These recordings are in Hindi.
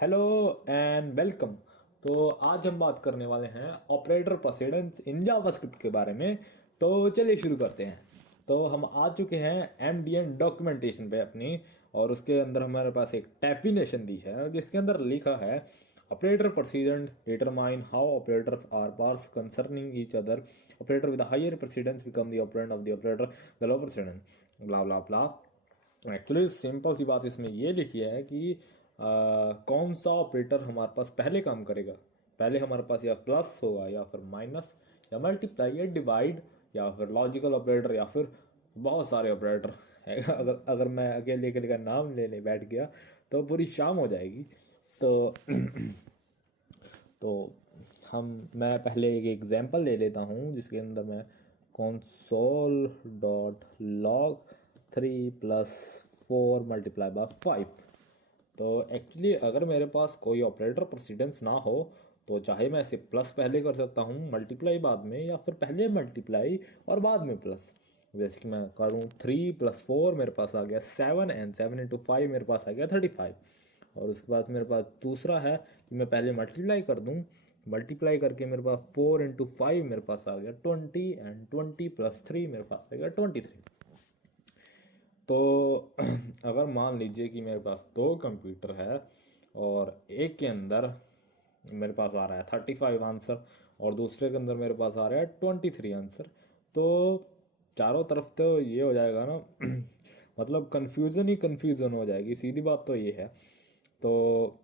Hello and welcome. तो आज हम बात करने वाले हैं ऑपरेटर प्रेसिडेंस इन जावास्क्रिप्ट के बारे में। तो चलिए शुरू करते हैं। तो हम आ चुके हैं एमडीएन डॉक्यूमेंटेशन पे अपनी, और उसके अंदर हमारे पास एक डेफिनेशन दी है जिसके अंदर लिखा है operator president determine how operators are parse concerning each other. Operator with higher precedence become the operand of the operator the low president, blah blah blah. Actually simple सी बात इसमें ये लिखी है कि कौन सा ऑपरेटर हमारे पास पहले काम करेगा। पहले हमारे पास या प्लस होगा या फिर माइनस या मल्टीप्लाई या डिवाइड या फिर लॉजिकल ऑपरेटर या फिर बहुत सारे ऑपरेटर है। अगर अगर मैं अकेले अकेले का नाम लेने बैठ गया तो पूरी शाम हो जाएगी। तो तो मैं पहले एक एग्जांपल ले लेता हूँ जिसके अंदर मैं console डॉट लॉग 3 + 4 × 5। तो एक्चुअली अगर मेरे पास कोई ऑपरेटर प्रेसिडेंस ना हो तो चाहे मैं इसे प्लस पहले कर सकता हूँ, मल्टीप्लाई बाद में, या फिर पहले मल्टीप्लाई और बाद में प्लस। जैसे कि मैं करूँ 3 + 4 मेरे पास आ गया 7, एंड 7 × 5 मेरे पास आ गया 35। और उसके बाद मेरे पास दूसरा है कि मैं पहले मल्टीप्लाई कर दूँ, मल्टीप्लाई करके मेरे पास 4 × 5 मेरे पास आ गया 20, एंड 20 + 3 मेरे पास आ गया 23। तो अगर मान लीजिए कि मेरे पास दो कंप्यूटर है और एक के अंदर मेरे पास आ रहा है 35 आंसर और दूसरे के अंदर मेरे पास आ रहा है 23 आंसर, तो चारों तरफ तो ये हो जाएगा ना। मतलब कन्फ्यूज़न ही कन्फ्यूज़न हो जाएगी, सीधी बात तो ये है। तो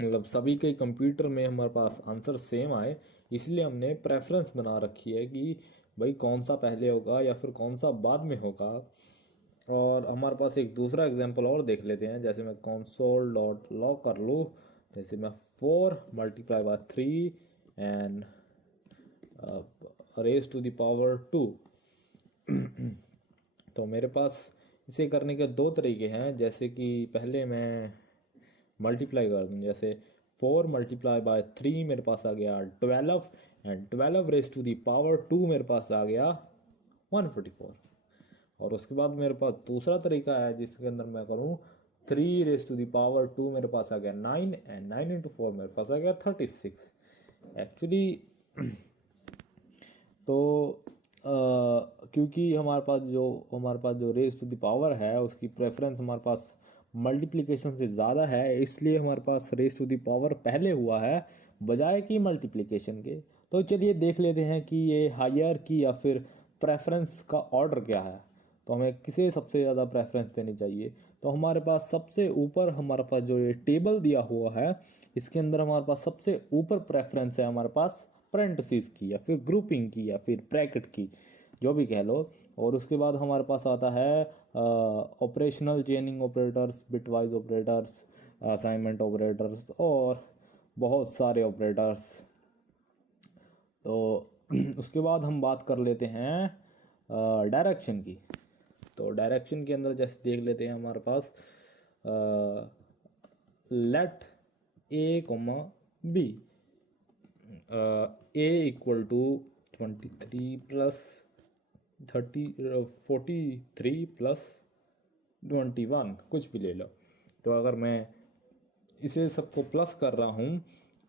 मतलब सभी के कंप्यूटर में हमारे पास आंसर सेम आए, इसलिए हमने प्रेफरेंस बना रखी है कि भाई कौन सा पहले होगा या फिर कौन सा बाद में होगा। और हमारे पास एक दूसरा एग्जांपल और देख लेते हैं। जैसे मैं console डॉट लॉग कर लूँ, जैसे मैं 4 × 3 and raise to the power 2। तो मेरे पास इसे करने के दो तरीके हैं। जैसे कि पहले मैं मल्टीप्लाई कर दूँ, जैसे 4 × 3 मेरे पास आ गया 12, and 12 raise to the power 2 मेरे पास आ गया 144। और उसके बाद मेरे पास दूसरा तरीका है जिसके अंदर मैं करूँ 3 × 2 मेरे पास आ गया 9, एंड 9 × 4 मेरे पास आ गया 36। एक्चुअली तो क्योंकि हमारे पास जो रेज टू द पावर है उसकी प्रेफरेंस हमारे पास मल्टीप्लिकेशन से ज़्यादा है, इसलिए हमारे पास रेज टू द पावर पहले हुआ है बजाय कि मल्टीप्लिकेशन के। तो चलिए देख लेते हैं कि ये हायर की या फिर प्रेफरेंस का ऑर्डर क्या है। तो हमें किसे सबसे ज़्यादा प्रेफरेंस देनी चाहिए। तो हमारे पास सबसे ऊपर हमारे पास जो ये टेबल दिया हुआ है इसके अंदर हमारे पास सबसे ऊपर प्रेफरेंस है हमारे पास पेरेंथीसिस की या फिर ग्रुपिंग की या फिर ब्रैकेट की, जो भी कह लो। और उसके बाद हमारे पास आता है operational चेनिंग operators, bitwise operators, assignment operators और बहुत सारे ऑपरेटर्स। तो उसके बाद हम बात कर लेते हैं डायरेक्शन की। तो डायरेक्शन के अंदर जैसे देख लेते हैं हमारे पास let A comma B, A equal to 43 + 21 कुछ भी ले लो। तो अगर मैं इसे सबको प्लस कर रहा हूँ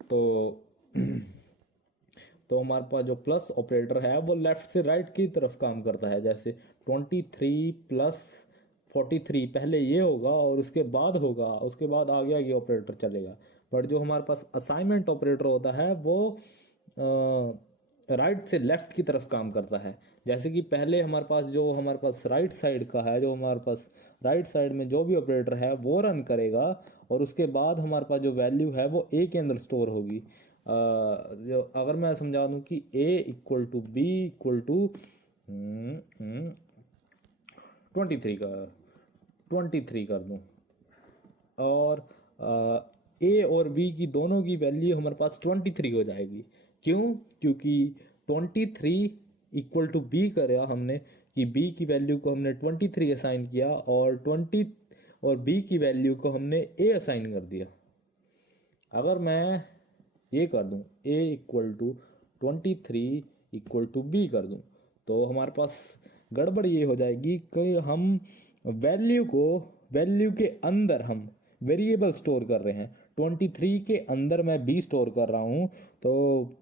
तो तो हमारे पास जो प्लस ऑपरेटर है वो लेफ्ट से राइट की तरफ काम करता है। जैसे 23 + 43 पहले ये होगा और उसके बाद होगा, उसके बाद आ गया ये ऑपरेटर चलेगा। पर जो हमारे पास असाइनमेंट ऑपरेटर होता है वो राइट से लेफ्ट की तरफ काम करता है। जैसे कि पहले हमारे पास राइट साइड का है, जो हमारे पास राइट साइड में जो भी ऑपरेटर है वो रन करेगा, और उसके बाद हमारे पास जो वैल्यू है वो ए के अंदर स्टोर होगी। जो अगर मैं समझा दूँ कि A equal to B equal to 23 कर दूँ, और ए और बी की दोनों की वैल्यू हमारे पास 23 हो जाएगी। क्यों? क्योंकि 23 इक्वल टू बी करा हमने, कि बी की वैल्यू को हमने 23 असाइन किया, और 20 और बी की वैल्यू को हमने ए असाइन कर दिया। अगर मैं ये कर दूं a equal to 23 equal to B कर दूं, तो हमारे पास गड़बड़ ये हो जाएगी कि हम वैल्यू के अंदर हम वेरिएबल स्टोर कर रहे हैं। 23 के अंदर मैं बी स्टोर कर रहा हूँ, तो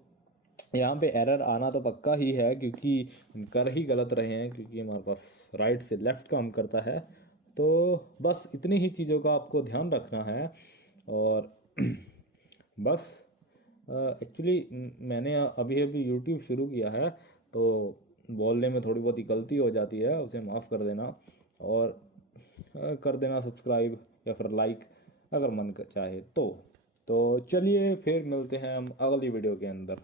यहाँ पे एरर आना तो पक्का ही है, क्योंकि हम कर ही गलत रहे हैं, क्योंकि हमारे पास राइट से लेफ़्ट काम करता है। तो बस इतनी ही चीज़ों का आपको ध्यान रखना है। और बस एक्चुअली मैंने अभी अभी यूट्यूब शुरू किया है, तो बोलने में थोड़ी बहुत गलती हो जाती है, उसे माफ़ कर देना। और कर देना सब्सक्राइब या फिर लाइक, अगर मन चाहे तो। चलिए फिर मिलते हैं हम अगली वीडियो के अंदर।